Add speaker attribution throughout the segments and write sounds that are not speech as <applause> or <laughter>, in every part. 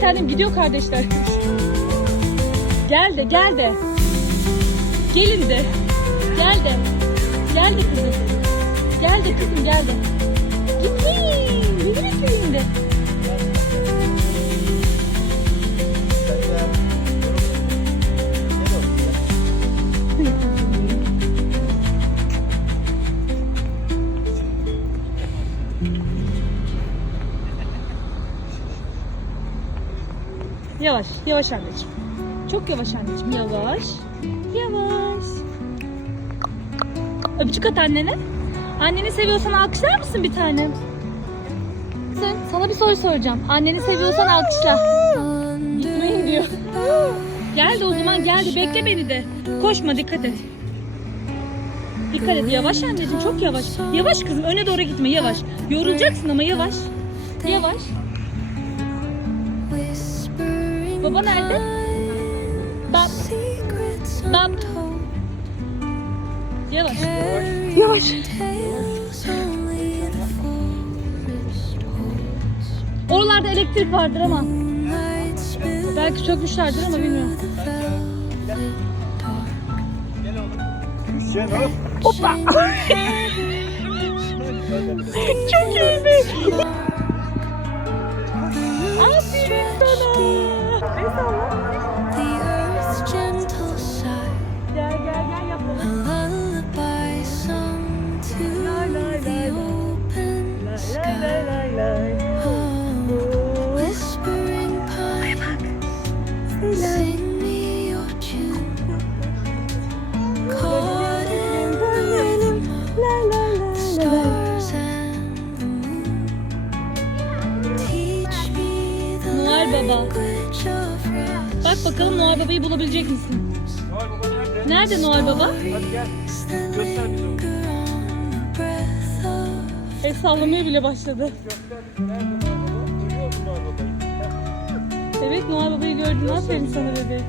Speaker 1: tanem gidiyor kardeşler. gel de gel de. Gelin de. Gel de. Gel de kızım. Gel de kızım gel de. Gitmeyin. Yavaş, yavaş anneciğim. Çok yavaş anneciğim, yavaş. Yavaş. Öpücük at annene. Anneni seviyorsan alkışlar mısın bir tane? Sen, sana bir soru soracağım. Anneni seviyorsan alkışla. Gitmeyin diyor. Gel de o zaman gel de bekle beni de. Koşma dikkat et. Dikkat et yavaş anneciğim çok yavaş. Yavaş kızım öne doğru gitme yavaş. Yorulacaksın ama yavaş. Yavaş. Baba nerede? Bab. Bab. Yavaş. Yavaş. Oralarda elektrik vardır ama. Belki sökmüşlerdir ama bilmiyorum. Hoppa. <laughs> Çok iyiydi. Noel Baba. Bak bakalım Noel Baba'yı bulabilecek misin?
Speaker 2: Noel Baba nerede?
Speaker 1: Nerede Noel Baba?
Speaker 2: Hadi gel. Göster bize onu.
Speaker 1: El sallamaya bile başladı.
Speaker 2: Göster. Nerede Noel Baba? Görüyor musun Noel Baba'yı?
Speaker 1: Evet Noel Baba'yı gördün. Aferin sana bebek.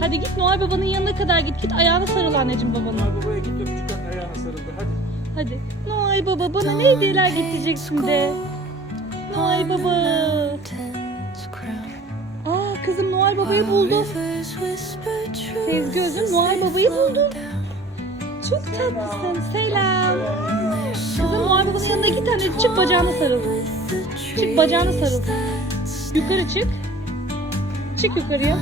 Speaker 1: Hadi git Noel Baba'nın yanına kadar git. Git ayağına sarıl anneciğim babanın.
Speaker 2: Noel Baba'ya git öpücük at ayağına sarıldı. Hadi.
Speaker 1: Hadi. Noel Baba bana ne hediyeler getireceksin de. Noel Baba. Aa kızım Noel Baba'yı buldu.
Speaker 3: Rivers whisper truth
Speaker 1: Sevgi özüm
Speaker 3: as
Speaker 1: Noel Baba'yı
Speaker 3: down.
Speaker 1: Çok tatlısın. Selam. Kızım Noel Baba'nın yanına git anne. Çık bacağına sarıl. Çık bacağına sarıl. Yukarı çık. Çık yukarıya.